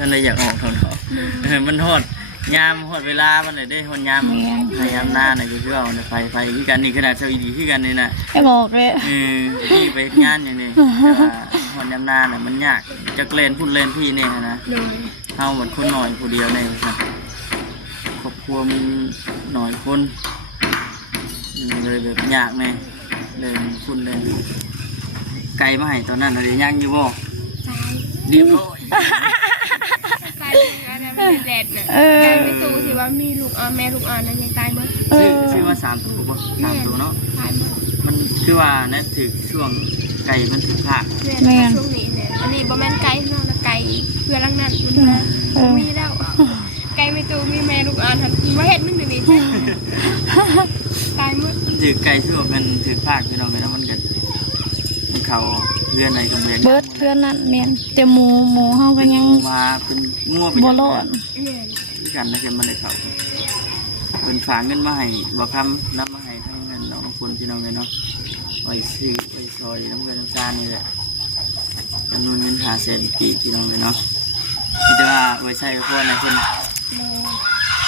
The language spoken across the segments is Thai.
มันเลยอยากออกเนาะมันหดยามหดเวลามันเลยได้หดยามพยายามหน้าเนี่ยก็คือเอาไฟที่กันนี่ขนาดเช้าอีดีที่กันนี่นะไอ้บอกเลยนี่ไปงานอย่างนี้หดยามหน้าเนี่ยมันยากจะเล่นพูดเล่นพี่เนี่ยนะเอาเหมือนคนหน่อยผู้เดียวเนี่ยครับครอบครัวมันหน่อยคนเลยแบบยากเนี่ยเลยพูดเลยไกลมาให้ตอนนั้นอะไรย่างอยู่บ่เรียบร้อยตายอันนั้นเป็นแดดน่ะยายไปตู้ที่ว่ามีลูกแม่ลูกนั่นยังตายหมดชื่อว่า3 ตัวบ่3 ตัวเนาะตายหมดมันคือว่าเนี่ยถือช่วงไก่มันถือภาคแม่ช่วงนี้เนี่ยอันนี้บ่แม่นไก่เนาะไก่เพื่อลังนั้นมันมีแล้วไก่ไม่ตู้มีแม่ลูกทันว่าเฮ็ดมึงเดี๋ยวนี้ตายหมดถือไก่ช่วงมันถือภาคพี่น้องแล้วมันก็เขาเพื่อนอะไรกันเบิดเพื่อนนั่นเมียนแต่หมูเฮาก็ยังมาเป็นงัวเป็นบ่รอดกันนะมันเลยเขาเป็นฝากเงินมาให้บ่คำนับมาให้ทั้งเงินน้องคนพี่น้องเลยเนาะไว้ซื้อไว้ซอยน้ำเงินน้ำตาลนี่แหละจำนวนเงิน500,000 ปีพี่น้องเลยเนาะคิดว่าไว้ใช้กับพวกนายคน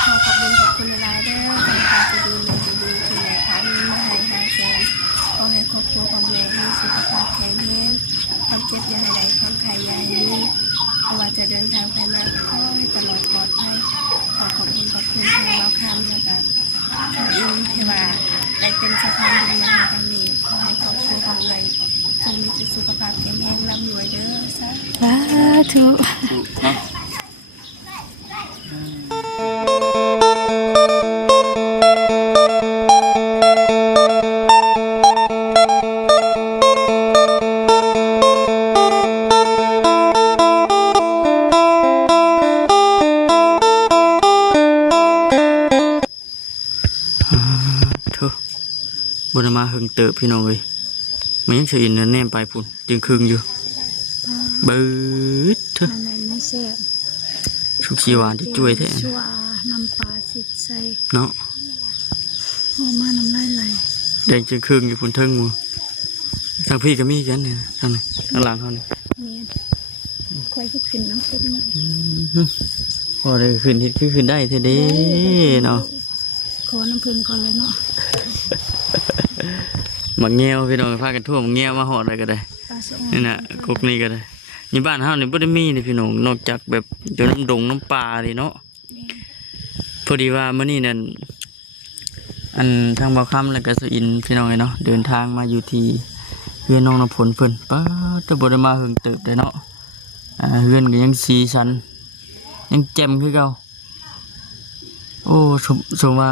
ขอขอบคุณคุณหลายเด้อใจตาจะดีเงินจะดีคือไหนคะมีมาให้500,000ขอให้ครอบครัวของแม่มีสุขภาพแข็งแรงความเจ็บอย่าให้ใดความไข้อย่าให้มีไม่ว่าจะเดินทางไปมาขอให้ตลอดปลอดภัยขอขอบคุณทางเราคำแล้วกันอินเทวาได้เป็นสะพานบุญมาทางนี้ขอให้ครอบครัวของเราจงมีสุขภาพแข็งแรงร่ำรวยเด้อสาธุเนาะบนมาหึงเติบพี่น้องเลยมันยังเฉยเนื้อแนมไปพุ่นจึงคืนอยู่เบิดเถอะชุกชีวานที่ช่วยแท้ชัวน้ำปลาสิใส่เนาะโอ้มาน้ำลายไหลแดงจึงคืนอยู่พุ่นเทิงมัวทางพี่ก็มีกันเนี่ยทางนี้ทางหลังเขาเนี่ยคอยขึ้นน้ำซุปพอได้ขึ้นทิศขึ้นได้เท่เด้เนาะขอน้ำพึ่งก่อนเลยเนาะมังเงี้ยวพี่น้องพากันทั่วมังเงี้ยวมาหอดอะไรก็ได้นี่นะกุกนี่ก็ได้ในบ้านเฮานี่บ่ได้มีเลยพี่น้องนอกจากแบบจนน้ำดงน้ำปลาเลยเนาะพอดีว่าเมื่อนี้นั่นอันทางบ่าวคำแล้วก็สุอินพี่น้องเนาะเดินทางมาอยู่ที่เฮือนน้องน้ำฝนเพิ่นป้าจะบ่ได้มาหึงเติบได้เนาะเฮือนก็ยังสีสันยังแจ่มคือเก่าโอ้ชมว่า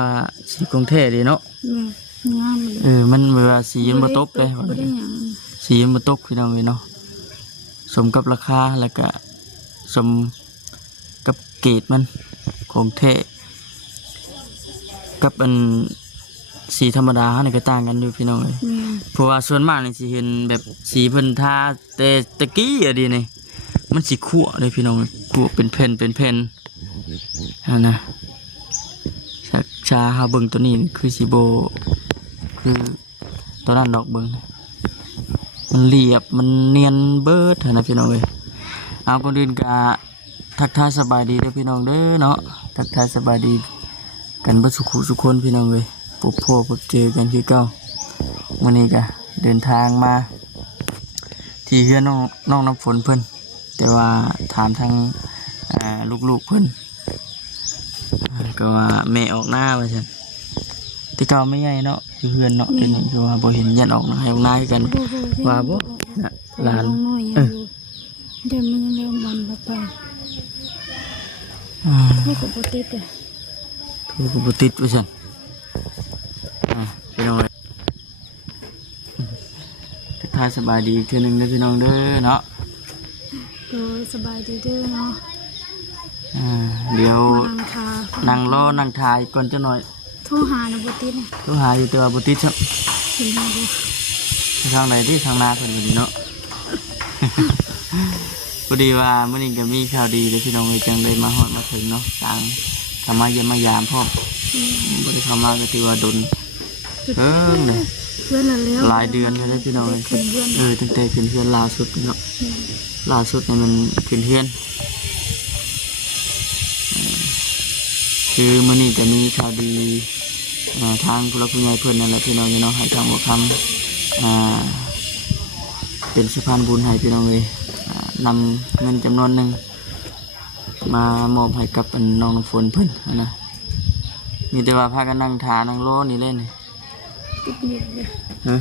สีกรุงเทพดีเนาะมันเวลาสีมันตกเลยสีมันตกพี่น้องเลยเนาะสมกับราคาแล้วก็สมกับเกรดมันของเทกับอันสีธรรมดาเนี่ยก็ต่างกันอยู่พี่น้องเลยเพราะว่าส่วนมากเนี่ยสีเห็นแบบสีเพิ่นทาแต่ตะกี้อะดีเนี่ยมันสีขั่วเลยพี่น้องขั่วเป็นเพนนะชาฮาเบิงตัวนี้คือสีโบคือตัวนั้นดอกเบิงมันเรียบมันเนียนเบิดนะพี่น้องเลยเอาคนอื่นกะทักทายสบายดีเด้อพี่น้องเด้อเนาะทักทายสบายดีกันบัดสุขคนพี่น้องเลยพบเจอกันคือเก่าวันนี้กะเดินทางมาที่เฮือนน้องน้ำฝนเพิ่นแต่ว่าถามทางลูกๆเพิ่นก็ว่าแม่ออกหน้าไปฉันที่เก่าไม่ใหญ่เนาะคือเพื่อนเนาะเป็นคือว่าบ่เห็นยันออกหน้าให้ออกหน้ากันว่าบ่น่ะหลานเดี๋ยวมึงเริ่มบอลไปทุกข์บุติดเลยทุกข์บุติดไปฉันพี่น้องเลยทักทายสบายดีเทื่อนึงเด้อพี่น้องเด้อเนาะสบายดีเด้อเนาะเดี๋ยวนั่งรอนั่งถ่ายก่อนจะหน่อยโทรหานะบุติดโทรหาอยู่แต่ว่าบุติดครับทางไหนที่ทางนาเพิ่นนี่เนาะพอดีว่าเมื่อนี้ก็มีข่าวดีเลยพี่น้องเลยจังได้มาฮอดมาถึงเนาะต่างทำมาเยี่ยมมายามพ่อบุติดเข้ามาก็ถือว่าดนเลยหลายเดือนเลยพี่น้องเลยตั้งแต่ขึ้นเพื่อนล่าสุดเนาะล่าสุดเนี่ยมันขึ้นเพื่อน คือมื้อนี้ก็มีข่าวดีทางผู้หลักผู้ใหญ่เพิ่นนั่นแหละพี่น้องเนาะให้ทางหัวค่ำเป็นสะพานบุญให้พี่น้องเลยนำเงินจำนวนหนึ่งมามอบให้กับน้องน้ำฝนเพิ่นนะมีแต่ว่าพากันนั่งทานั่งรอนี่เล่น ติดเน็ตเลย ฮะ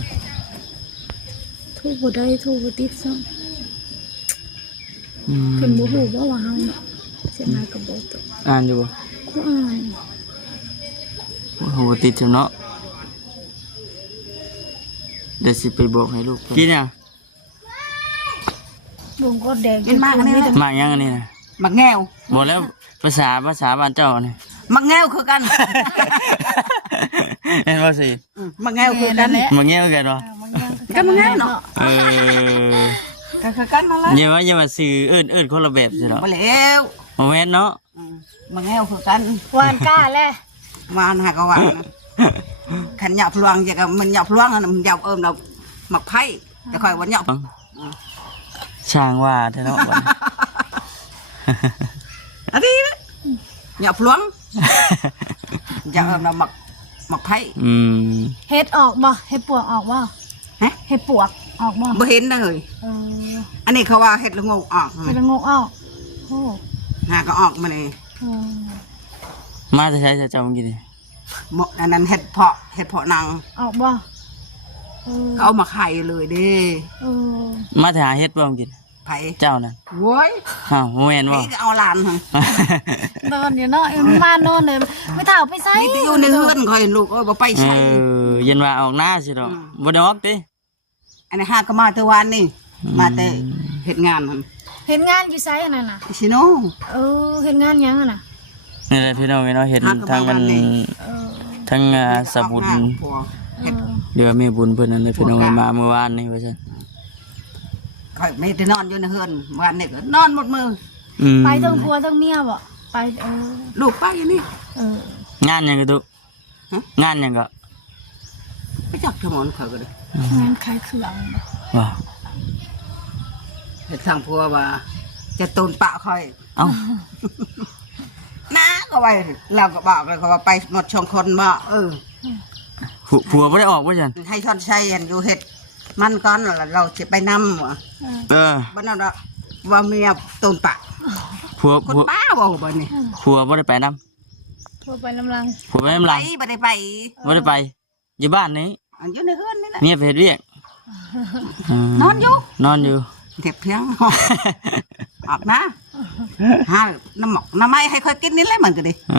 โทรบ่ได้โทรบ่ติดซ้ อืม ำเพิ่นบ่ฮู้ว่าเฮาเนาะเสียหายก็บ่ตก อ่านอยู่บ่ กูอ่าน โอ้โหติดจังเนาะเดี๋ยวสิไปบอกให้ลูกกินเนี่ย วงก็แดง เป็นมากอันนี้นะ มากยังอันนี้นะ มักแงว บอกแล้วภาษาบ้านเจ้าเนี่ย มักแงวคือกัน เห็นว่าสิ มักแงวคือกัน มาเงี้ยกันวะ กันมักแงวเนาะ เออ ก็คือกันนั่นแหละ อย่าว่าสื่อเอิ้นคนละแบบสิเนาะ บ่แล้ว โมเมนต์เนาะ มักแงวคือกัน หวานกล้าแหละ วานหาก็วานนะขันหยาบพลวงจะก็มันหยาบพลวงนะมันหยาบเราหมักไผ่จะคอยวันหยาบ ช่างว่าเถอะเนาะบัดนี้ อันนี้นะหยาบพลวงหยาบเราหมักไผ่ อืม เฮ็ดออกบ่เฮ็ดปวกออกบ่ ฮะ เฮ็ดปวกออกบ่ บ่เห็นเลย เออ อันนี้เขาว่าเห็ดละงงออก เฮ็ดละงกออกโอ้ หาก็ออกมาเลย เออ มาจะใช้จะจำเมื่อกี้ดิ อันนั้นเห็ดเพาะนาง ออกบ่เออ ก็เอามาไข่เลยเด้ เออ มาถ่ายเฮ็ดบ่เมื่อกี้ ไผ่ เจ้านั่น โว้ย อ้าวโมเมนต์บ่ นี่ก็เอาหลานหั่น นอนอยู่เนาะมาโน่นเลยไม่เท่าไปไส นี่ที่อยู่ในเฮือนคอยลูกเอ้ยบ่ไป เอ ใช้ อเย็นว่าออกหน้าสิดอกบ่ได้ออกติ อันนี้หาก็มาแต่วันนี่มาแต่เฮ็ดงานหั่น เห็นงานอยู่ไสอันนั้นน่ะ ชิโน เออเห็นงานหยังอะน่ะ นี่แหละพี่น้องเนาะเห็นทางกัน เออ ทั้งสะบุญ เออ เรือแม่บุญเพิ่นนั่นเลยพี่น้องมาเมื่อวานนี่ว่าซั่น คอยไม่ได้นอนอยู่ในเฮือนวันนี้ก็นอนหมดมือ อืม ไปทั้งผัวทั้งเมียบ่ไปเออ ลูกไปอยู่นี่ เออ งานหยังก็ตุ ฮะ งานหยังก็ ไปจักขมอนเขาก็เลย งานขายเครื่องบ่ ว่า เฮ็ดทางพัวว่า จะตูนปะคอย เอ้า น้าก็ไปเราก็บอกเลยเขาว่าไปหมดช่องคนมาผัวบ่ได้ออกว่าซั่น ให้ชอนชัยอันอยู่เฮ็ดมันก่อนแล้วเราจะไปนำว่ะ เออ บ้านนั้นว่าเมียตูนปะ ผัว คนป้าบอกบ้านนี้ ผัวบ่ได้ไปนํ ผัวไปลำลัง ผัวไปนำ ไป หลัง บ่ได้ไป บ่ได้ไป อยู่บ้านนี้ อันอยู่ในเฮือนนี่แหละ เมียไปเฮ็ดเวียก นอนอยู่ นอนอยู่ เก็บเพียง ออกนะหาน้ำหมอกน้ำไม้ให้ค่อยกินนี่แหละเหมือนกันดิ เอ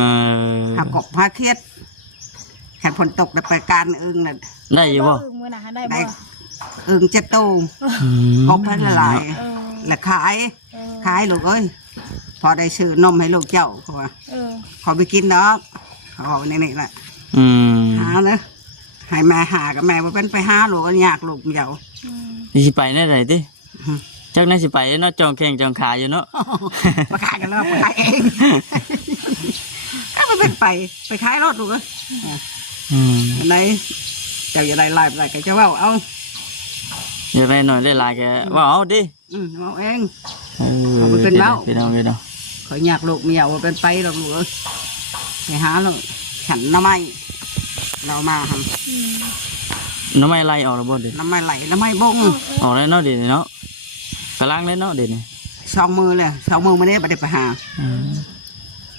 อ หากบหาเครียดแค่ฝนตกในไปการอึ่งน่ะ ได้อยู่บ่ มื้อน่ะได้ ได้ บ่ อึ่งจะโต อืม กบให้ละลาย เออ และขายขายลูกเอ้ยพอได้ซื้อนมให้ลูกเจ้าเขาว่า เออ ขอไปกินเนาะเขาบอกนี่นี่แหละ อืม หาเนอะให้แม่หากับแม่มาเป็นไปหาลูกก็ยากลูกเดียว นี่สิไปได้ไดติจักนั้นสิไปเนาะจองแข้งจองขาอยู่เนาะ มาขายกันแล้วมาขายเอง ก็ไม่เป็นไปขายรถลูกเอ้ย อืม อันไหนเจ้าอย่าได้ลายไปก็จะว่าเอา อยากได้หน่อยได้หลายแกว่าเอาดิ เอาเอง เออ เอาไปเป็นเว้า พี่น้องพี่น้อง ขอยอยากลูกเมียว่าเป็นไปหรอกลูกเอ้ยไปหาลูกฉันน้ำไม้เรามาท น้ำไม้ไล่ออกแล้วบ่เดี๋ยว ำน้ำไม้ไหลน้ำไม้บง ออกแล้วเนาะเดี๋ยวนี้เนาะกำลังเลยเนาะเดี๋ยวนี้ สองมือเลยสองมือไม่ได้ไปหา อืม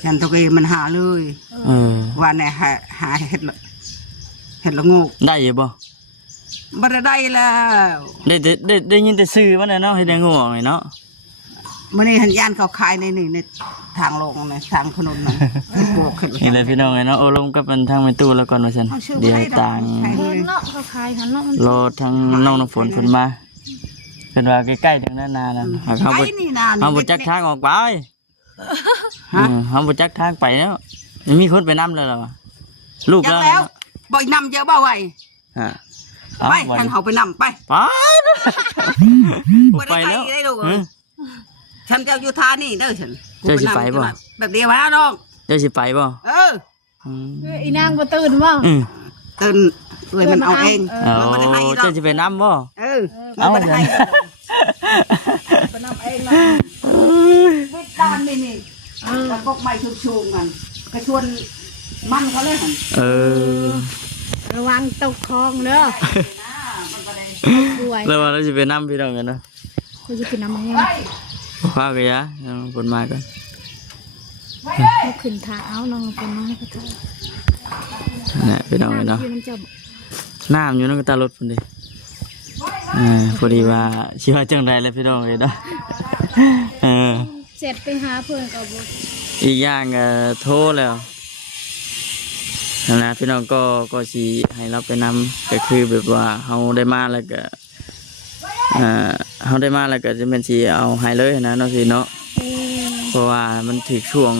ฉันตัวเองมันหาเลย เออ ว่าเนี่ยหาเห็ดละงู ได้อยู่บ่ บ่ได้แล้ว ได้ยินแต่ซื้อมันน่ะเนาะให้ได้งูออกนี่เนาะ มื่อนี้หันยานเขาขายในนี่ในทางลงในทางถนนนะเห็ดปวกเห็ด นี่เลยพี่น้องเนาะโอ้ลมกับมันทางไปตู้แล้วก่อนว่าซั่นเดี๋ยวต่าง เพิ่นเนาะเขาขายหันเนาะมัน รอทางน้องน้ำฝนเพิ่นมาเพิ่นว่าใกล้ๆถึงนั้นนานั่นเฮา ไป บ่ นี่นา เฮาบ่จักทางออกไปเฮาบ่จักทางไปแล้วมีคนไปนำแล้วล่ะวะลูก ยั แล้ ง ว แล้วบ่อยนำเยอะบ่ไว้ ฮะ ไปท่านเขาไปนำไป ไปไปแล้ว ได้ลูกฉันจะอยู่ท่านี่เด้อฉันแบบเดียวนะน้อง เจ้าสิไปบ่ เออ อีนางบ่ตื่นบ่ ตื่นเลยมันเอาเอง เอาเจ้าสิไปนำบ่ เออมันให้ไปนำเองนะวิตามนี่แล้วก็ไม่ชุกๆกัน กระชวนมันเขาเลยหั่น ระวังตกคลองเด้อด้วย แล้วว่าเราจะไปนำพี่น้องกันเนาะ เขาจะกินน้ำมันยัง พากันยะฝนมากัน เขาขึ้นทาเอาน้องเป็นน้องก็เถอะ นี่พี่น้องกันเนาะ น้ำจะ น้ำอยู่นั่นก็ตารถพุ่นดิพอดีว่าชิว่าจังไรแล้วพี่น้องเลยเนาะ เสร็จไปหาเพื่อนกับบุ อีกอย่างโทรแล้วนะพี่น้องก็สิให้เราไปนำก็คือแบบว่าเฮาได้มาแล้วก็เฮาได้มาแล้วก็จะเป็นสิเอาให้เลยนะเนาะสิเนาะเพราะว่ามันถึงช่วง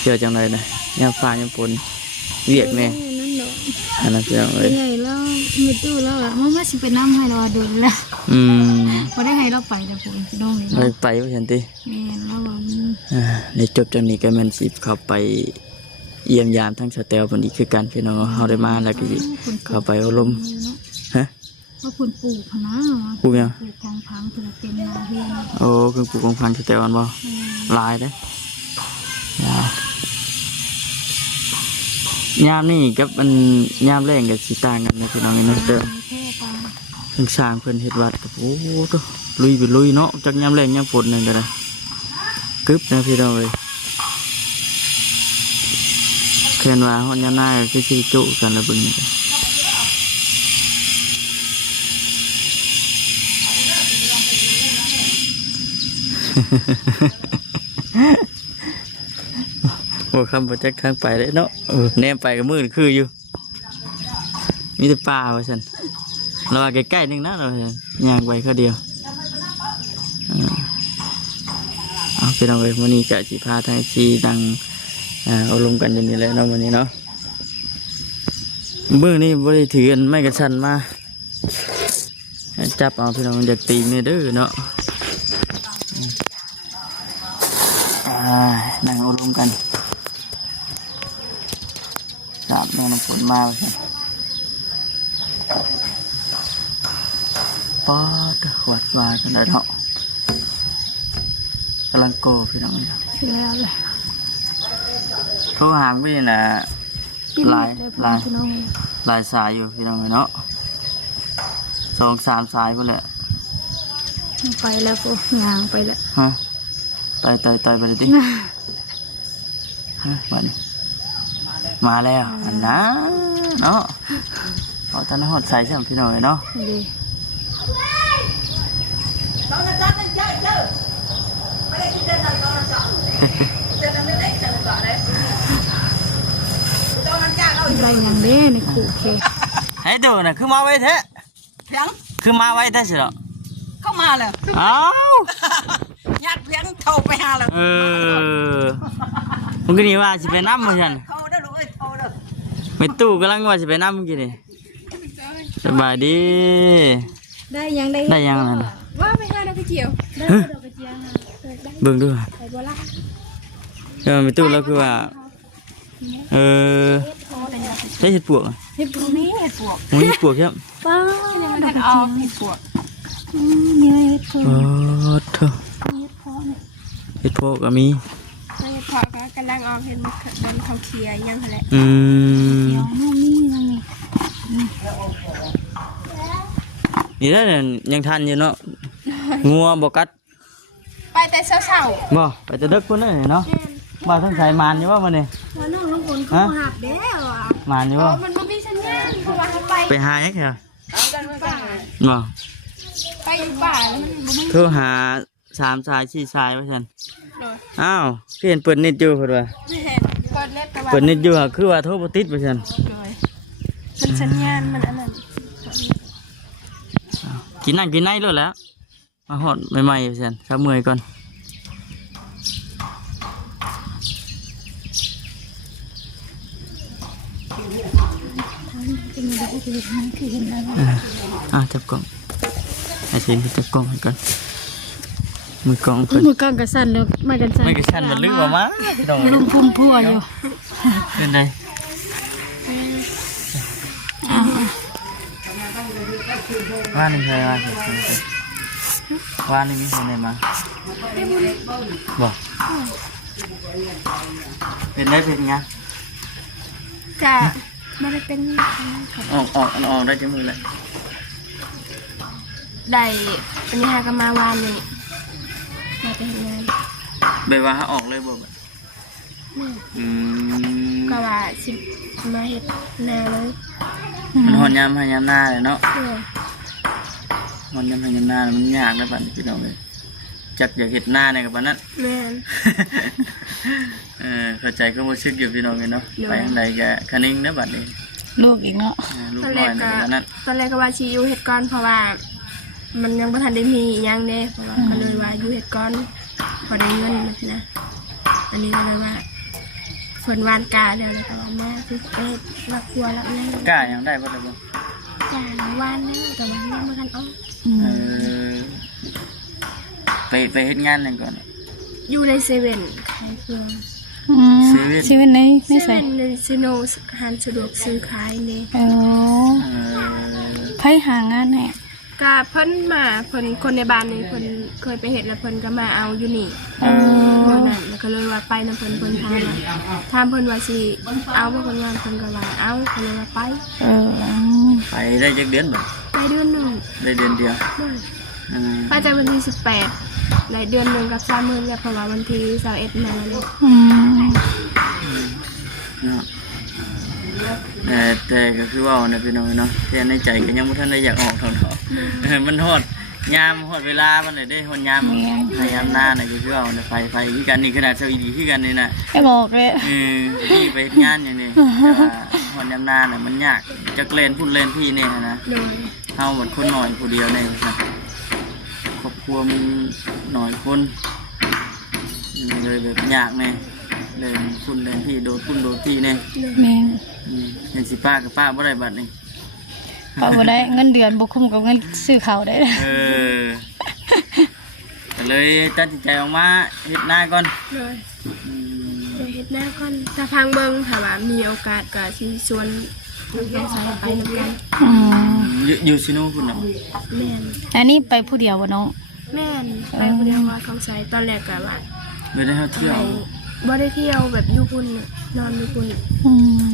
เกี่ยวจังไรนะยามฟ้ายามฝนเวียกแน่ นั่นเหรอ อันนั้นพี่น้องเอ้ เป็ ย นไงแล้วไม่ตู้แล้วอะมันไม่สิไปน้ำให้เราดูแล้ว พอได้ให้เราไปแต่ผมพี่น้องเลย ไปว่าฉันติ แม่แล้วว่า ในจบจากนี้ก็แมันสิเข้าไปเยี่ยมยามทั้งสเตลคนอีกคือกันพี่น้องเฮาได้มาแล้วก็สิเข้าไปอบรมฮะ ว่าคุณปลูกพนะ ปลูกยัง ปลูกของพังเพื่อเต็มนาเฮียน โอ้เครื่องปลูกของพันสเตลอันบ่หลายเด้ยามนี่กับมันยามแรงกับสิต่างกันนะพี่น้องนี่เนาะเด้อ แค่ปลา เพิ่งสร้างเพิ่นเฮ็ดวัดก็โอ้โหตัวลุยไปลุยเนาะจักยามแรงยามฝนนั่นก็ได้กึบนะพี่น้องเอ้ยเพิ่นว่าฮอดยามหน้าก็คือสิจุกันแล้วเบิ่งนี่โอ้คำประจักทางไปเลยเนาะแนมไปกับมือคืออยู่มีแต่ป่าว่าฉันเราว่าใกล้ๆนึงนะเราย่างไปแค่เดียวเอาไปลองเลยวันนี้กะจีพาทางชีดังเอาลงกันอย่างนี้เลยเนาะวันนี้เนาะเบื้องนี้บริถือกันไม่กระชันมาจับเอาพี่น้องอยากตีเมเด้อเนาะนั่งเอาลงกันจับน้ำฝนมาเลยป๊อดขวดมากันแล้วเนาะกำลังโกพี่น้อง เชื่อเลย โทรหางพี่น่ะลายลายสายอยู่พี่น้องเนาะ2-3 สายพอแหละ ไปแล้วกูงางไปแล้ว ฮะต่อยไปเลยดิฮะมาแล้วอันนะเนาะเอาตอนนั้นหดใส่ใช่ไหมพี่น้องเนาะ ดี ไรอย่างนี้ในขู่เค ให้ดูนะคือมาไว้แท้ เพียง คือมาไว้แท้สิเหรอ เข้ามาเลย อ้าว ยัดเพียงโทรไปหาเลย ผมก็นี่ว่าสิไปน้ำเหมือนกัน โทรได้ลูกเอ้ยโทรเด้อ ไม่ตู้กำลังว่าสิไปน้ำเมื่อกี้นี่สบายดี ได้ยัง ได้ยังนั่นน่ะ ว่าไม่ใช่นะพี่เกียว ได้ดอกกระเจียงได้ เบิ่งด้วย ไปบัวละ ไม่ตู้แล้วคือว่าได้เห็ดปวก เฮ็ดพวกนี้ เฮ็ดปวก มันเห็ดปวกครับ ป้า ยังไม่ทันออกเฮ็ดปวก มีเฮ็ดพวก โอ้เถอะ เฮ็ดพอเนี่ย เห็ดปวกก็มี เฮ็ดพอก็กำลังออกเห็นบนเขาเคียยังแหละ เดี๋ยวนู่นนี่นั่นนี่ นี่ได้เนี่ยยังทันอยู่เนาะงัวบกัด ไปแต่เช้า บ่ไปจะเด็กคนนั้นเนาะมาทั้งสายมานอยู่ว่ามันนี่ ว่าน้องลงคนเขาหักเด้อว่ะ มานอยู่ ๆ ว่า มันไม่มีสัญญาณเพราะว่าไป ไปหายังไงบ่ ไปอยู่ป่าแล้วมันบ่มี โทรหา3 สาย4 สายว่าฉัน เลย อ้าวเห็นเปิดเน็ตอยู่เพิ่นว่า ไม่เห็นเปิดเน็ตแต่ว่า เปิดเน็ตอยู่อะคือว่าโทรบ่ติดว่าฉัน เลยมันสัญญาณมันอันนั้น กินนั่งกินไหนเลยแหล้วมาฮอดใหม่ๆว่าฉันข้าเมื่อยก่อนจับกล้องไอ้สิจับกล้องให้ก่อนมือกล้องเพิ่น มือกลางกระสันแล้วไม่กันสัน ไม่กระชันมันลึกกว่ามาต้อง ลงพุ่มพัวอยู่ เป็นไงว่านี่ใครว่านี่มีคนไหนมาบอก เป็นได้เป็นไง ก็ไม่ได้เป็น ออกได้จังมือเลย ได้อันนี้หากันมาวานนี่มาไปเห็นงาน แบบว่าออกเลยบ่แบบม ก็ว่าสิมาเห็ดนาเลย มันหอนยามให้ยามหน้าเลยเนาะ เพื่อ หอนยามให้ยามหน้ามันยากนะบัดนี้พี่น้องเลยจักอยากเห็ดหน้าเนี่ยกับบัดนั้น แม่น เข้าใจก็บ่ชึกอยู่พี่น้องเลยเนาะไปทางใดก็คันนิ่งนะบัดนี้ ลูกอีกเนาะ ลูก ตอนแร น้อย ก ใน ก็ บัดนั้น ตอนแรกก็ว่าชีอยู่เห็ดก้อนเพราะว่า มันยังไม่ทันได้มีอยังเด้เพราะว่าก็เลยว่าอยู่เห็ดก้อนพอได้เงินนะอันนี้ก็เลยว่าฝนวานกาเดียวเลยก็ว่ามาคือไปรักครัวรักแม่ กล้ายังได้บ่ได้บ่ กาวานนะแต่ว่ายังไม่ทันออก เออไปเฮ็ดงานนั่นก่อน อยู่ในเซเว่นขายเครื่อง ชีวิตใน เซ ไม่ใส่ เว่นในซิโนหันสะดวกซื้อขายเด้ อ๋อ เออ ไผหางานให้ ก็เพิ่นมาเพิ่นคนในบ้านนี่เพิ่นเคยไปเห็ดแล้วเพิ่นก็มาเอาอยู่นี่ อ๋อ เมื่อนั้นแล้วก็เลยว่าไปนํเพิ่นถามเพิ่นว่าสิเอาบ่คนงานเพิ่นก็ว่าเอาก็เลยว่าไป เออ ไปได้จักเดือนบ่ ไปเดือนหนึง ได้เดือนเดียว ไปจากวันที่18ในเดือนหนึงกับ30,000แล้วเพราะว่าวันที่21มาแล้ว อืม เนาะแต่ก็คือว่าเนี่ยพี่น้องเนาะแต่ในใจก็ยังบ่ทันได้อยากออกเท่าเนาะมันฮอดยามฮอดเวลามันได้ฮอดยามพยายามหน้าเนี่ยก็คือว่าเนี่ยไปคือกันนี่ขนาดเซาอีดีคือกันนี่น่ะ ไอ้บอกเลย ที่ไปงานอย่างนี้แต่ว่าฮอดยามหน้าน่ะมันยากจักเล่นพูดเล่นพี่เนี่ยนะ โดย เฮาหมดคนหน่อยผู้เดียวเนี่ยครับครอบครัวมันหน่อยคนเลยแบบยากเนี่ยเล่นคุณเล่นพี่โดดคุณโดดพี่เนี่ย แม่ง เห็นสิป้ากับป้าบ่ได้บัดนี่ ป้าบ่ได้เงินเดือนบ่คุ้มกับเงินซื้อข้าวได้ ก็เลยตัดสินใจออกมาเฮ็ดหน้าก่อน เลยเดี๋ยวเฮ็ดหน้าก่อนถ้าพังเบิ่งถ้าว่ามีโอกาสก็สิชวนน้องสาวไปนำกัน อืม อยู่ซิโน่พุ่นน่ะ แม่น อันนี้ไปผู้เดียวบ่น้อง แม่นไปคนเดียวว่าเขาใช้ตอนแรกก็ว่า ไม่ได้เฮาเที่ยว บ่ได้เที่ยวแบบอยู่พุ่นน่ะนอนอยู่พุ่น อืม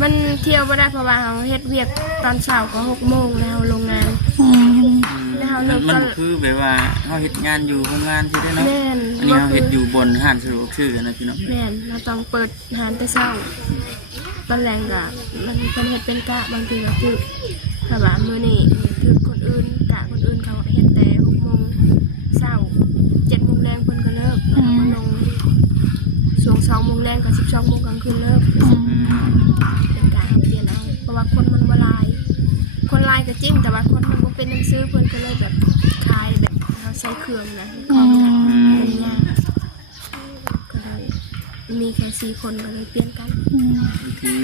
มันเที่ยวบ่ได้เพราะว่าเราเฮ็ดเวียกตอนเช้าก็6:00แล้วโรงงาน อืม แล้วเรา มั เลิ น ก มัน ก็ คือแบบว่าเฮาเฮ็ดงานอยู่โรงงานสิได้เนาะ แม่น อันนี้เฮาเฮ็ดอยู่บนห้านสะดวกซื้อกันนะพี่น้อง แม่นเราต้องเปิดร้านแต่เช้าตอนแรงก็มันเป็นเฮ็ดเป็นกะบางทีก็คือถ้าว่ามื้อนี้คือคนอื่นกะคนอื่นเขาเฮ็ดแต่6:00เช้า7:00แรงเพิ่นก็เลิกแล้วก็มาลงช่วง2:00แรงกับ12:00กลางคืนเลิกเป็นกะเปลี่ยนเอาเพราะว่าคนมันบ่หลายคนหลายก็จริงแต่ว่าคนมันบ่เป็นหนังสือเพิ่นก็เลยแบบขายแบบเราใช้เครื่องนะของเป็นยากก็เลยมีแค่4คนก็เลยเปลี่ยนกัน ที่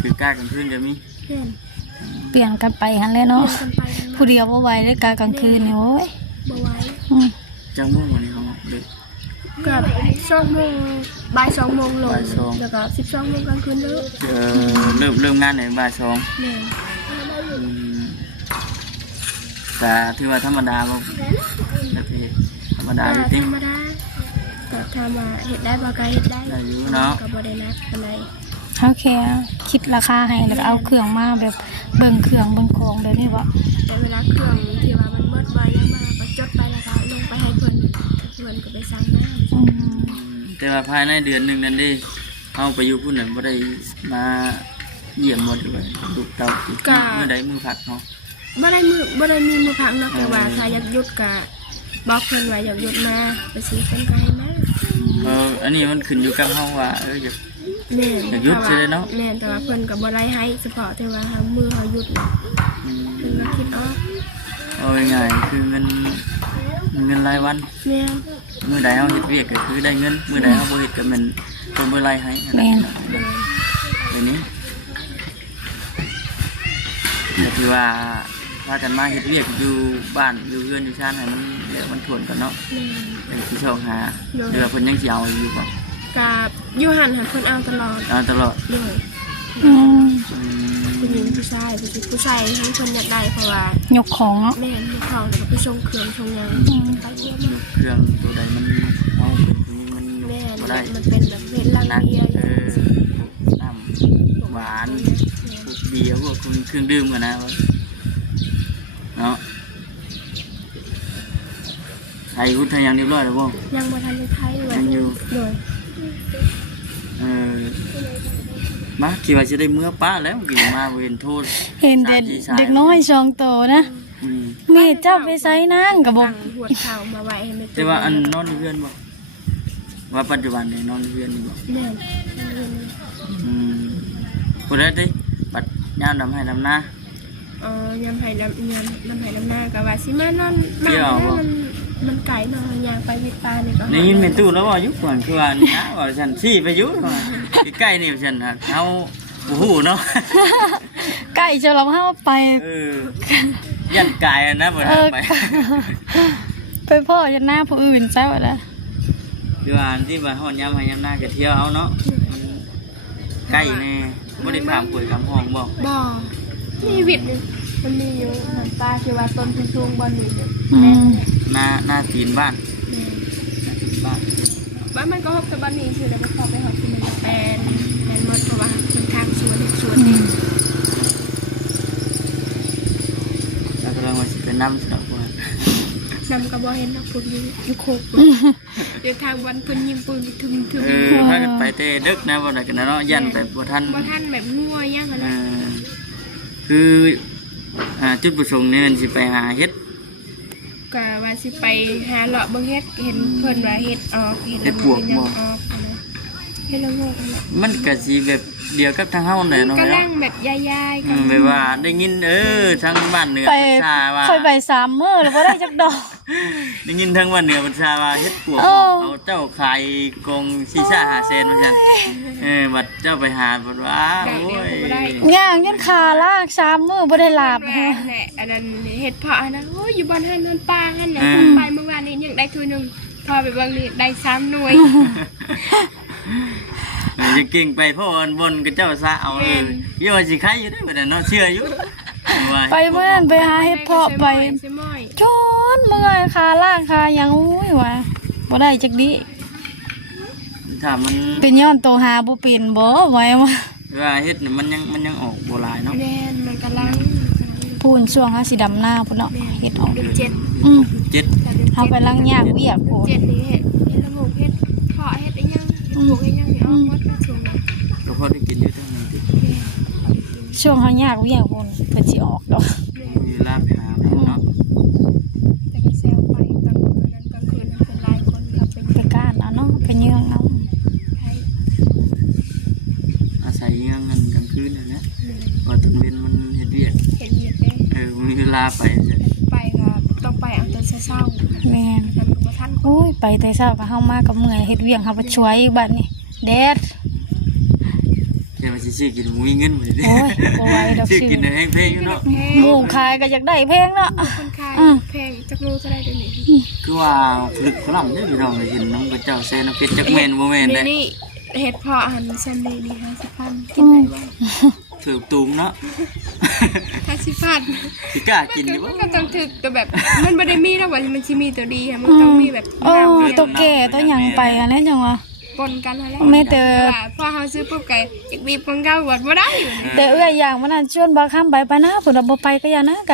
ถือกล้ากลางคืนก็มี เพื่อน เปลี่ยนกันไปหั่นแหละเนาะ กันไปกันมา ผู้เดียวบ่ไหวเลยกากลางคืนนี่โอ้ย บ่ไหว้ อืม จังม่วงวันนี้เฮาเด็ก กับ2:00บ่าย2:00ลง บ่ายสอง แล้วก็12:00กลางคืนเลิก เริ่มงานในบ่าย2 แม่ แต่ถือว่าธรรมดาบ่แบบนี้ธรรมดาอยู่ติ ธรรมดาก็ทำมาเฮ็ดได้บ่ก็เฮ็ดได้ ได้อยู่เนาะ ก็บ่ได้นักปานใด โอเคคิดราคาให้แล้วก็เอาเครื่องมาแบบเบิ่งเครื่องเบิ่งของเดี๋ยวนี้บ่ แต่เวลาเครื่องที่ว่ามันหมดไว้ยังมาก็จดไปแล้วก็ลงไปให้เพิ่นก็ไปสั่งมา อืม แต่ว่าภายในเดือนหนึงนั่นเด้เฮาไปอยู่พุ่นน่ะบ่ได้มาเยี่ยมหมดเลยลูกเต้าอีกมื้อใดมื้อพักเนาะ บ่ได้มีมือพักเนาะแต่ว่าถ้าอยากหยุดก็บอกเพิ่นว่าอยากหยุดมาไปซื้อเพิ่นก็ให้มา อันนี้มันขึ้นอยู่กับเฮาว่าอยาก แม่น อยากหยุดใช่ไหมเนาะ แม่นแต่ว่าเพิ่นก็บ่ได้ให้เฉพาะแต่ว่าเฮามือเฮาหยุดน่ะเพิ่นก็คิดออก เอาง่ายๆคือเงินรายวัน แม่น มื้อใดเฮาเฮ็ดเวียกก็คือได้เงินมื้อใดเฮาบ่เฮ็ดก็มันเพิ่นบ่ไล่ให้ แม่น เดี๋ยวนี้ก็คือว่าพากันมาเฮ็ดเวียกอยู่บ้านอยู่เรือนอยู่ชานให้มันเดี๋ยวมันทวนกันเนาะ แม่น สิช่องหาเดี๋ยวเพิ่นยังสิเอาอยู่บ่ กับอยู่หันหาเพิ่นเอาตลอด เอาตลอด เลย อืม ผู้หญิงผู้ชายผู้ชายทั้งคนอยากได้เพราะว่าย กของเนาะ แม่มีเขาแล้วก็ไปส่งเครื่องส่งหยังไปเที่ยวมา เครื่องตัวใดมันเอาเป็นผู้หญิงมัน แม่ ได้ มันเป็นแบบเวลา นัก เบียร์ น้ำหวานพวกเบียร์พวกเครื่องดื่มกันนะเนาะไทยพุทธยังเรียบร้อยแล้วบ่ ยังบ่ทันได้ไทยวัน ยังอยู่ โดย มาคิดว่าจะได้เมื่อป้าแล้วกินมาเวนโทษ เห็นแต่เด็กน้อยสองโตนะ อืม แม่เจ้าไปไสนางก็บ่ ตั้งหัวเข่ามาไว้ให้มัน แต่ว่าอันนอนเพื่อนบ่ว่าปัจจุบันนี่นอนเพื่อนนี่บ่ แม่น ผู้ใดได้บัดยามดำให้ดำหน้า ยำไห้ลำไห้ลำหน้ากับว่าสิมานอน เที่ยวบ่ มันไกลเนาะยางไปวิปานี่ก็ นี่ยินเป็นตู้แล้วบ่ยุคก่อนคือว่านี่นะว่าฉันชี้ไปยุคใกล้ๆนี่ฉันเฮาบ่ฮู้เนาะ ไก่จะเราเฮาไป ยันกายนะบ่ทันไป ไปพ่อจะหน้าผู้อื่นเจ้าละ คือว่าอันที่ว่าฮอดยามให้ยามหน้าก็เที่ยวเอาเนาะมันใกล้แน่บ่ได้ถามป่วยคำห้องบ่ บ่มีวิทย์มันมีอยู่น้ำปลาคือว่าต้นสูงๆบ่นี่ หน้าตีนบ้านหน้าตีนบ้าน บ้านมันก็ฮอบกับบ้านนี้คือแล้วก็พอไปฮอดที่มันแปลนหมดเพราะว่ามันทางสวนนี่ แล้วก็เรามาสิไปนำดอกบัวน ำกระบอกเห็นนักพูดอยู่โคกเดี๋ยวทางวันเพิ่นยิงปืนถึง พากันไปเตะดึกนะบ่ได้กันเนาะยันไปบ่ทัน บ่ท่านแบบงัวย่างอะ เอ นะ อคือจุดประสงค์นี่มันสิไปหาเฮ็ด ก็ว่าสิไปหาเลาะเบิ่งเฮ็ดเห็นเพิ่นว่าเฮ็ดออกเฮ็ดยังออกนะเฮ็ดละโงกนะ มันก็สิแบบเดียวกับทางเฮานั่นแหละเนาะ กำลังแบบยายๆกัน แบบว่าได้ยินทางบ้านเหนือ ไป ประชาว่า ค่อยไป3มื้อแล้วบ่ได้จักดอก ได้ยินทางบ้านเหนือประชาว่าเฮ็ดปวก โอ้ เอาเจ้าขายกงซีซ่า5เซนว่าซั่นบัดเจ้าไปหาบัดว่าโอ้ย ย่างยันขาลาก3มื้อบ่ได้หลับ แหละอันนั้นเฮ็ดเพาะนะโอ้ยอยู่บ้านหันนั่นป้าหันน่ะไปเมื่อวานนี้ยังได้ถ้วยนึงพอไปเบิ่งนี่ได้3หน่วย จะเก่งไปเพราะอันบนกับเจ้าซะเอายี่ว่าสิใครอยู่ได้บ่ได้เนาะเชื่ออยู่ว่า ไปเมื่อนั้นไปหาเฮ็ดเพาะไปจนเมื่อยขาล่างขาหยังอุ้ยวะบ่ได้จักดิ ถ้ามัน เป็นย้อนโตหาบ่เป็นบ่ไหววะ ว่าเฮ็ดนี่มันยังออกบ่หลายเนาะ แม่นมันกำลัง พูนช่วงหาสิดำหน้าพุ่นเนาะเฮ็ดออก เดือน7 อืม เจ็ด เฮากำลังยากเวียกโพด 7นี่เฮ็ดละโงกเฮ็ดเพาะเฮ็ดอีหยังเฮ็ดปลูกอีหยังนี่ออกหมดช่วงนั้น ก็พอได้กินอยู่ทั้งนั้นติ ช่วงเฮายากเวียกพุ่นเพิ่นสิออกดอก มีลาไปหาเนาะ แต่ก็แซวไปตอนนั้นกลางคืนเป็นหลายคนขับไป ไปก้านเอาเนาะไปเยืองเอา ไทย อาศัยยังกันกลางคืนนั่นแหละว่าตอนเว้นมันเฮ็ดเวียก เห็นเวียดเด้ มีเวลาไปจ้ะ ไปก็ต้องไปเอาตอนเช้า แม่น ๆแต่บ่ทัน โอ้ยไปแต่เช้าก็เฮามากับเมื่อยเฮ็ดเวียกเฮาบ่ช่วยบัดนี้แดด แค่ว่าสิซื้อกินมีเงินบ่ได้ โอ้ยบ่ไหวดอก ซื้อ ซื้อ กินให้แพงอยู่เนาะ หมู่ขายก็อยากได้แพงเนาะ คนขายแพงจักโลเท่าใดเดี๋ยวนี้ คือว่าผลึกพลัมได้พี่น้องเห็นน้องพระเจ้าแซ่น้ำเพชรจักแม่นบ่แม่นได้ นี่เฮ็ดเพาะหันซันเดย์นี่50,000กินได้บ่ ถือตูมเนาะ 50,000 สิกล้ากินอยู่บ่ ก็ต้องถึกตัวแบบมันบ่ได้มีแล้วว่ามันสิมีตัวดีค่ะมันต้องมีแบบ โอ้ตัวแก่ตัวหยังไปอันนั้นจังวะ ปนกันแล้ว แม่เตอ พอเฮาซื้อปุ๊บก็อีกบีบของเก่าบ่ได้อยู่นี่ แต่เอื้อยอย่างมันนั่นชวนบ่ข้ามไปนะเพิ่นว่าบ่ไปก็อย่านะไก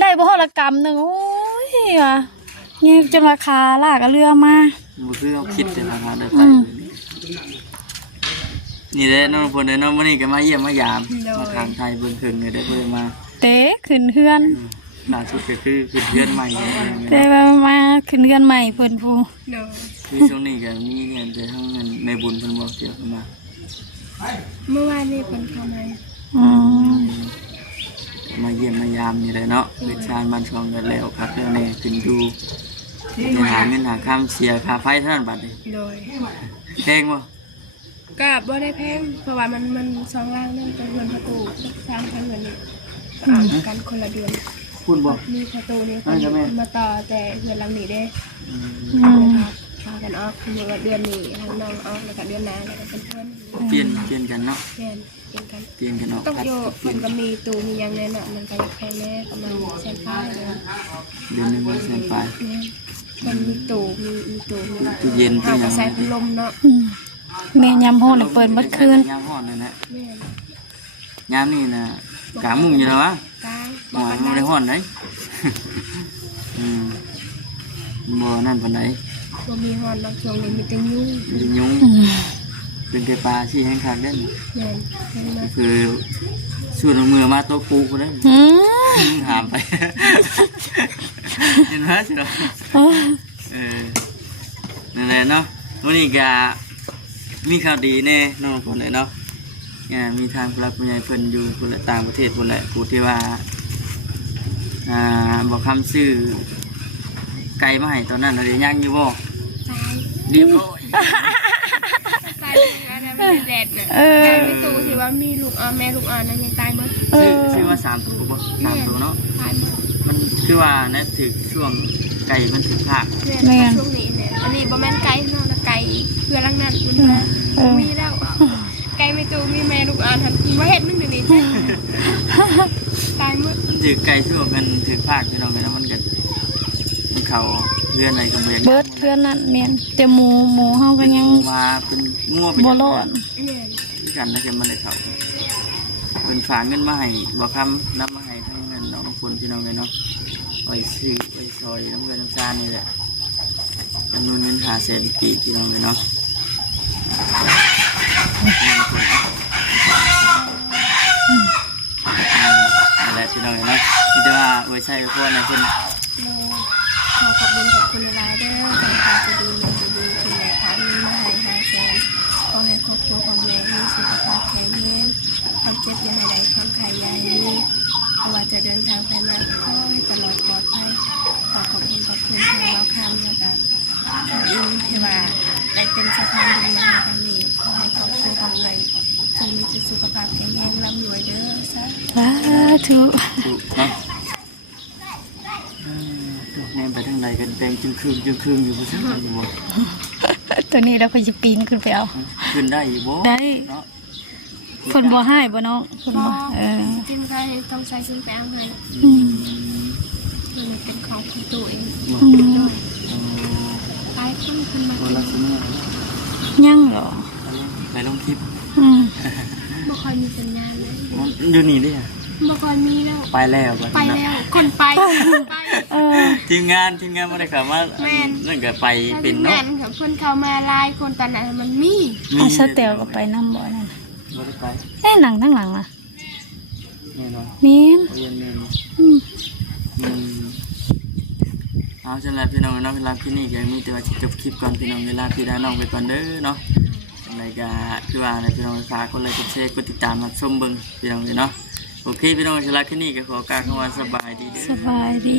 ได้บ่ฮอดละกำหนึงโอ้ยว่ะนี่จนราคาลากเอาเรือมา บ่คือเอาคิดแต่ราคาได้ไปนี่แหละน้องพลน้องมื้อนี้ก็มาเยี่ยมมายามมาทางไทยเบิ่งถึงได้เพิ่นมา เตะขึ้นเฮือน ล่าสุดก็คือเพื่อนใหม่ แต่ว่ามาขึ้นเฮือนใหม่เพิ่นผู้ เด้อ คือช่วงนี้ก็มีเงินแต่ทั้งเงินในบุญเพิ่นบ่เกี่ยวกันมา เมื่อวานนี้เพิ่นเข้ามา อืม มาเยี่ยมมายามนี่แหละเนาะเวชานบ้านช่องกันแล้วครับเรื่องนี้ขึ้นดูไปหาเงินหาค่าเสียค่าไฟเท่านั้นบัดนี้ โดย แพงบ่ ก็บ่ได้แพงเพราะว่ามัน2ล่างนั่นเป็นเงินประตูสร้างทางเงินนี่อ่านกันคนละเดือน พูดบ่ มีประตูนี่มาต่อแต่เงินหลังนี้เด้ อืม พากันออกคือว่าเดือนนี้ทางน้องออกแล้วก็เดือนหน้าแล้วก็เป็นเพื่อน เปลี่ยนกันเนาะ เพื่อนเป็นกัน เปลี่ยนกันออก ต้อง พัด โย เป ค ลี่ย น น ก็มีตูมีอย่างแน่นอนมันก็แค่แม่ประมาณแสนป้ายเลย เดือนหนึงแสนปลาย มันมีตูมีตูมี ตู้เย็นตู้ เอา หยั ก็ ง ใส่พัดลมเนาะ แม่ยามฮ้อนน่ะเปิดเบิดคืน ยามฮ้อนนั่นแหละ แม่ ยามนี่น่ะกลางมุ้งอยู่แล้ววะ กลาง อ๋อบ่ได้ฮ้อนไหน บ่นั่นปานใด บ่มีฮอนบางช่วงนี้มีแต่ยุ่ง มียุงเป็นแต่ปลาที่แห้งคักเด้อ แม่เห็นไหม คือสูดเอามือมาโต๊ะปูกูเด้อ อืม หามไป เห็นไหมสิเนาะนั่นแหละเนาะวันนี้ก็มีข่าวดีแน่น้องคนไหนเนาะมีทางผู้รักผู้ใหญ่เพิ่นอยู่คนละต่างประเทศคนละผู้ที่ว่าบอกคำซื้อไก่มาให้ตอนนั้นอะไรย่างอยู่บ่ ตาย เรียบร้อย ตายอะไรมันแดดน่ะตายไม่ตูที่ว่ามีลูกแม่ลูกนั่นยังตายหมด ซื้อว่า3 ตัวบ่3 ตัวเนาะ ตายหมด มันคือว่านะถึงช่วงไก่มันถึงภาค แม่ช่วงนี้เนี่ยอันนี้บ่แม่นไก่เนาะนะไก่เพื่อลังนั้นมันมีแล้วไก่ไม่ตูมีแม่ลูกทันบ่เฮ็ดมึงเดี๋ยวนี้จ้ะตายหมด ถือไก่ช่วงกันถึงภาคพี่น้องกันแล้วมันก็มันเข้าเรือนอะไรก็เหมือน เบิดเพื่อนนั่นแม่นแต่หมูเฮาก็ยัง มาเป็นงัวเป็น บ่รอด แม่น ที่กันนะจะมันเลยเข้าเป็นฝากเงินมาให้บอกคำนับมาให้ทั้งเงินน้องคนพี่น้องเลยเนาะไว้ซื้อไว้ซอยน้ำเงินน้ำซานนี่แหละจำนวนเงิน500,000 ปีพี่น้องเลยเนาะอะไรพี่น้องเลยเนาะที่จะว่าไว้ใช้พวกในคน ขอขอบคุณกับคุณหลายเด้อจังหวัดจะดีเมืองจะดีที่ไหนคะมีมาให้500,000ขอให้ครอบครัวของแม่มีสุขภาพแข็งแรงความเจ็บอย่าให้ใดความไข้อย่าให้มีไม่ว่าจะเดินทางไปมาขอให้ตลอดปลอดภัยขอขอบคุณกับคุณที่เราคำแล้วกันอินที่ว่าได้เป็นสะพานบุญมาให้กันนี้ขอให้ครอบครัวของเราจงมีสุขภาพแข็งแรงร่ำรวยเด้อสาธุ สาธุ ถูกเนาะแนมไปทางไหนกันแปลงจึงคืนอยู่บ่ซักอยู่บ่ ตัวนี้เราก็จะปีนขึ้นไปเอา ขึ้นได้อยู่บ่ ได้ เนาะ คนบ่ให้บ่น้องคนบ่ จริงๆก็ต้องใช้เครื่องแป้งให้ อืม มันเป็นของคุณตัวเอง บ่ อืม ตายขึ้นมา บ่ลักษณะ ยังเหรอ ไปลงคลิป อืม บ่ค่อยมีสัญญาณเลย อยู่นี่เด้ บ่ค่อยมีแล้ว ไปแล้วบัด ไป นี้ แล้ เนาะ วคนไปไป ทีมงานบ่ได้เข้ามานั่นก็ไปเป็นเนาะ แม่นค่ะเพิ่นเข้ามาหลายคนตอนนั้นมันมี เอาสเตลก็ไปนำบ่นั่นน่ะ บ่ได้ไป หนังทั้งหลังน่ะ แน่นอน แม่น เอาเย็น อืม เอาจังได๋พี่น้องเนาะเวลาพี่นี่ก็มีแต่ว่าสิจบคลิปก่อนพี่น้องเวลาพี่ดาน้องไปก่อนเด้อเนาะจังไดก็คือว่าพี่น้องฝากกดไลค์กดแชร์กดติดตามรับชมเบิ่งพี่น้องเนาะโอเคพี่น้องสำหรับคลิปนี้ก็ขอกล่าวคำว่าสบายดีเด้อ สบายดี